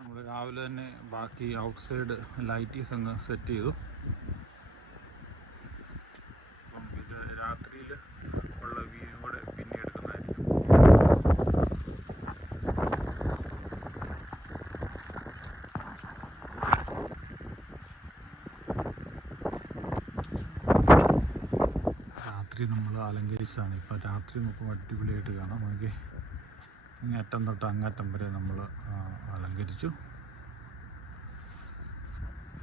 നമ്മൾ രാവിലെ തന്നെ ബാക്കി ഔട്ട് സൈഡ് ലൈറ്റീസ് അങ്ങ് സെറ്റ് ചെയ്തു. അപ്പം ഇത് രാത്രിയിൽ ഉള്ള വ്യൂ കൂടെ പിന്നെ എടുക്കുന്നതായിരിക്കും. രാത്രി നമ്മൾ അലങ്കരിച്ചാണ്. ഇപ്പം രാത്രി നമുക്ക് അടിപൊളിയായിട്ട് കാണാം. നമുക്ക് ഇങ്ങേറ്റം തൊട്ട് അങ്ങേറ്റം വരെ നമ്മൾ അലങ്കരിച്ചു.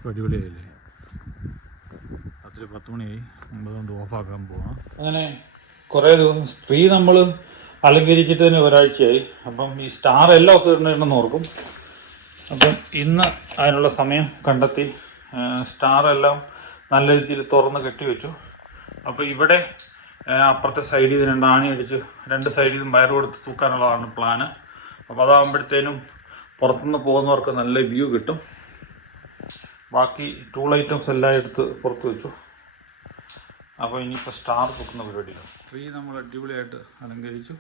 അടിപൊളിയായില്ലേ? രാത്രി പത്ത് മണിയായി. നമ്മളതുകൊണ്ട് ഓഫാക്കാൻ പോവാം. അങ്ങനെ കുറേ ദിവസം സ്ത്രീ നമ്മൾ അലങ്കരിച്ചിട്ട് തന്നെ ഒരാഴ്ചയായി. അപ്പം ഈ സ്റ്റാർ എല്ലാ ദിവസവും ഓർക്കും. അപ്പം ഇന്ന് അതിനുള്ള സമയം കണ്ടെത്തി സ്റ്റാർ എല്ലാം നല്ല രീതിയിൽ തുറന്ന് കെട്ടിവെച്ചു. അപ്പോൾ ഇവിടെ അപ്പുറത്തെ സൈഡിൽ നിന്ന് രണ്ട് ആണി അടിച്ച് രണ്ട് സൈഡിൽ നിന്നും വയറ് കൊടുത്ത് തൂക്കാനുള്ളതാണ് പ്ലാന് അപ്പോൾ അതാകുമ്പോഴത്തേനും പുറത്തുനിന്ന് പോകുന്നവർക്ക് നല്ല വ്യൂ കിട്ടും. ബാക്കി ടൂൾ ഐറ്റംസ് എല്ലാം എടുത്ത് പുറത്ത് വെച്ചു. അപ്പോൾ ഇനിയിപ്പോൾ സ്റ്റാർ തൂക്കുന്ന പരിപാടിയാണ്. ട്രീ നമ്മൾ അടിപൊളിയായിട്ട് അലങ്കരിച്ചു.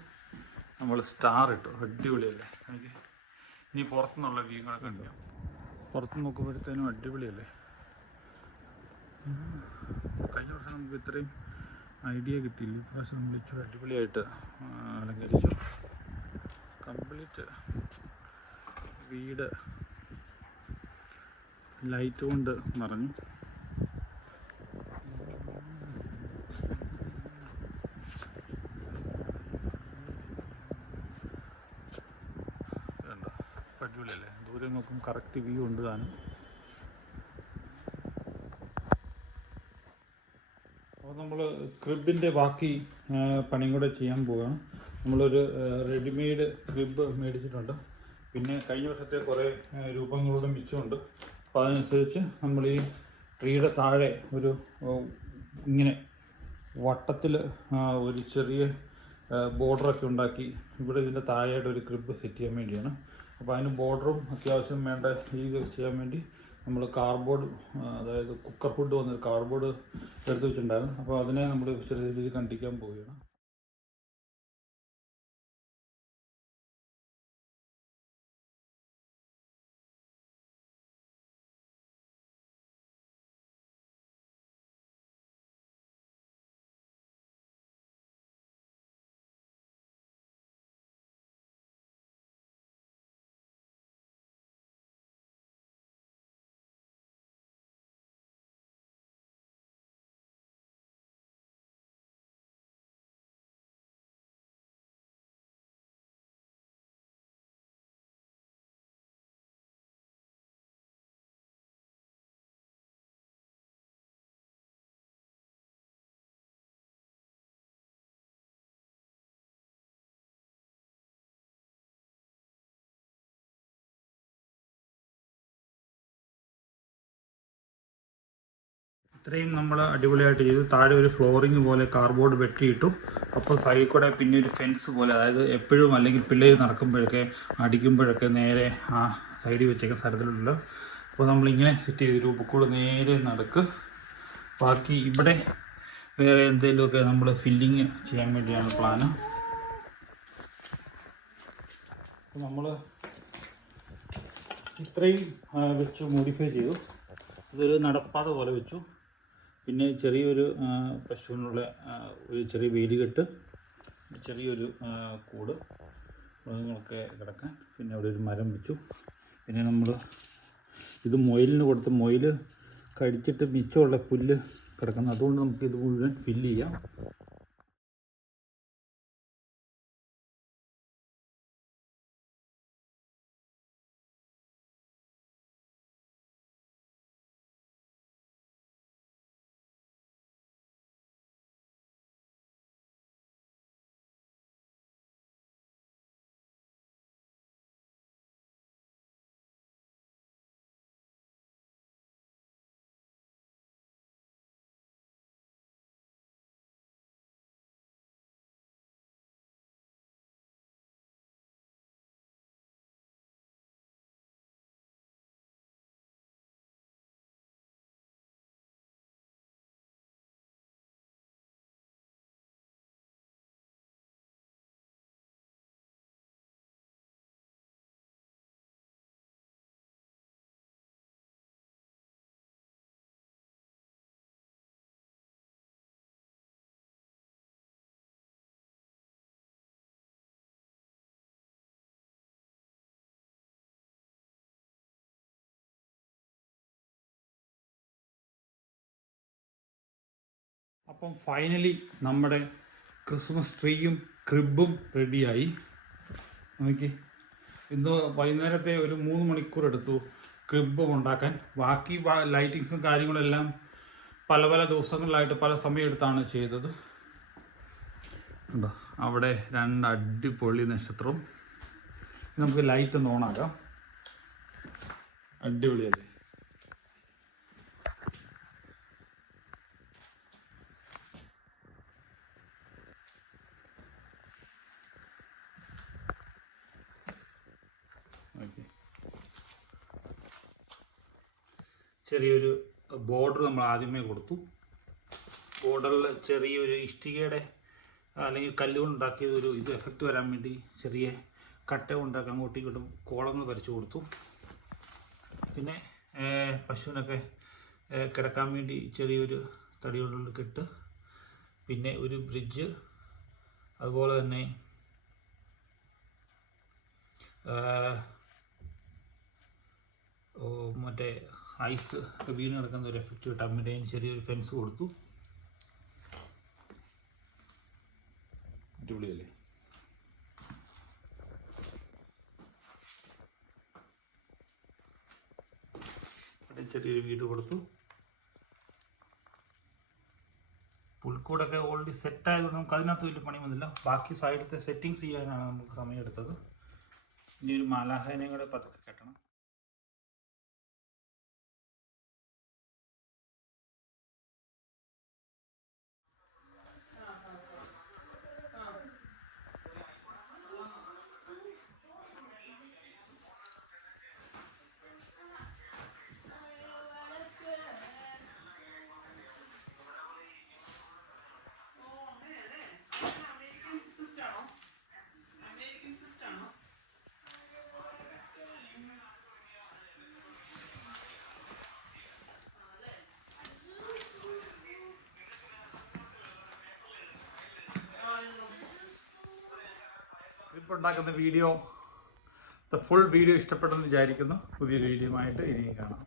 നമ്മൾ സ്റ്റാർ ഇട്ടു. അടിപൊളിയല്ലേ? എനിക്ക് ഇനി പുറത്തുനിന്നുള്ള വ്യൂ ഉണ്ട്. പുറത്ത് നോക്കുമ്പോഴത്തേനും അടിപൊളിയല്ലേ? കഴിഞ്ഞ വർഷം നമുക്ക് ഇത്രയും ഐഡിയ കിട്ടിയില്ല. ഇപ്രാവശ്യം നമ്മൾ ഇച്ചിരി അടിപൊളിയായിട്ട് അലങ്കരിച്ചു. കംപ്ലീറ്റ് വീട് ലൈറ്റ് കൊണ്ട് നിറഞ്ഞു. അടിപൊളിയല്ലേ? ദൂരെ നോക്കും കറക്റ്റ് വ്യൂ ഉണ്ട് താനും അപ്പോൾ നമ്മൾ ക്രിബിന്റെ ബാക്കി പണിയും കൂടെ ചെയ്യാൻ പോവുകയാണ് നമ്മളൊരു റെഡിമെയ്ഡ് ക്രിബ് മേടിച്ചിട്ടുണ്ട്. പിന്നെ കഴിഞ്ഞ വർഷത്തെ കുറേ രൂപങ്ങളുടെ മിച്ചമുണ്ട്. അപ്പോൾ അതനുസരിച്ച് നമ്മൾ ഈ ട്രീയുടെ താഴെ ഒരു ഇങ്ങനെ വട്ടത്തിൽ ഒരു ചെറിയ ബോർഡറൊക്കെ ഉണ്ടാക്കി ഇവിടെ ഇതിന്റെ താഴെയായിട്ട് ഒരു ക്രിബ് സെറ്റ് ചെയ്യാൻ വേണ്ടിയാണ്. അപ്പോൾ അതിന് ബോർഡറും അത്യാവശ്യം വേണ്ട രീതിയിൽ ചെയ്യാൻ വേണ്ടി നമ്മൾ കാർബോർഡ് അതായത് കുക്കർ ഫുഡ് വന്നൊരു കാർബോർഡ് എടുത്ത് വെച്ചിട്ടുണ്ടായിരുന്നു. അപ്പോൾ അതിനെ നമ്മൾ ചെറിയ രീതിയിൽ കണ്ടിക്കാൻ പോവുകയാണ്. ഇത്രയും നമ്മൾ അടിപൊളിയായിട്ട് ചെയ്തു. താഴെ ഒരു ഫ്ലോറിങ് പോലെ കാർബോർഡ് വെട്ടിയിട്ടു അപ്പോൾ സൈഡിൽ കൂടെ പിന്നെ ഒരു ഫെൻസ് പോലെ അതായത് എപ്പോഴും അല്ലെങ്കിൽ പിള്ളേർ നടക്കുമ്പോഴൊക്കെ അടിക്കുമ്പോഴൊക്കെ നേരെ ആ സൈഡിൽ വെച്ചേക്കുന്ന സ്ഥലത്തിലുണ്ടല്ലോ അപ്പോൾ നമ്മളിങ്ങനെ സെറ്റ് ചെയ്ത് രൂപക്കൂട് നേരെ നടക്ക്. ബാക്കി ഇവിടെ വേറെ എന്തെങ്കിലുമൊക്കെ നമ്മൾ ഫില്ലിങ് ചെയ്യാൻ വേണ്ടിയാണ് പ്ലാന് നമ്മൾ ഇത്രയും വെച്ച് മോഡിഫൈ ചെയ്തു. ഇതൊരു നടപ്പാത പോലെ വെച്ചു. പിന്നെ ചെറിയൊരു പശുവിനുള്ള ഒരു ചെറിയ വേലികെട്ട് ചെറിയൊരു കൂട് മൃഗങ്ങളൊക്കെ കിടക്കാൻ. പിന്നെ അവിടെ ഒരു മരം വെച്ചു. പിന്നെ നമ്മൾ ഇത് മൊയിലിന് കൊടുത്ത് മൊയിൽ കടിച്ചിട്ട് മിച്ചമുള്ള പുല്ല് കിടക്കുന്നത് അതുകൊണ്ട് നമുക്ക് ഇത് മുഴുവൻ ഫില്ല് ചെയ്യാം. അപ്പം ഫൈനലി നമ്മുടെ ക്രിസ്മസ് ട്രീയും ക്രിബും റെഡിയായി നോക്കി ഇന്ന് വൈകുന്നേരത്തെ ഒരു മൂന്ന് മണിക്കൂർ എടുത്തു ക്രിബും ഉണ്ടാക്കാൻ. ബാക്കി ലൈറ്റിങ്സും കാര്യങ്ങളെല്ലാം പല പല ദിവസങ്ങളിലായിട്ട് പല സമയമെടുത്താണ് ചെയ്തത്. ഉണ്ടോ അവിടെ രണ്ട് അടിപൊളി നക്ഷത്രവും നമുക്ക് ലൈറ്റ് ഒന്ന് ഓണാക്കാം അടിപൊളിയല്ലേ? ചെറിയൊരു ബോർഡർ നമ്മൾ ആദ്യമേ കൊടുത്തു. ബോർഡറിൽ ചെറിയൊരു ഇഷ്ടികയുടെ അല്ലെങ്കിൽ കല്ലുകൊണ്ടുണ്ടാക്കിയതൊരു ഇത് എഫക്റ്റ് വരാൻ വേണ്ടി ചെറിയ കട്ട ഉണ്ടാക്കി അങ്ങോട്ടും ഇങ്ങോട്ടും കോളങ്ങൾ വരച്ചു കൊടുത്തു. പിന്നെ പശുവിനൊക്കെ കിടക്കാൻ വേണ്ടി ചെറിയൊരു തടി കെട്ട് പിന്നെ ഒരു ബ്രിഡ്ജ് അതുപോലെ തന്നെ മറ്റേ ഐസ് വീണ് കിടക്കുന്ന ഒരു എഫക്റ്റ് കിട്ടാൻ വേണ്ടി അതിന് ചെറിയൊരു ഫെൻസ് കൊടുത്തു. അടിപൊളിയല്ലേ? ചെറിയൊരു വീട് കൊടുത്തു. പുൽക്കൂടൊക്കെ ഓൾറെഡി സെറ്റ് ആയതുകൊണ്ട് നമുക്ക് അതിനകത്ത് വലിയ പണി വന്നില്ല. ബാക്കി സൈഡിലത്തെ സെറ്റിങ്സ് ചെയ്യാനാണ് നമുക്ക് സമയമെടുത്തത്. ഇനി ഒരു മാലാഹേനയും കൂടെ പതുക്കെ കെട്ടണം. ഉണ്ടാക്കുന്ന വീഡിയോ ഫുൾ വീഡിയോ ഇഷ്ടപ്പെട്ടെന്ന് വിചാരിക്കുന്നു. പുതിയൊരു വീഡിയോ ആയിട്ട് ഇനി കാണാം.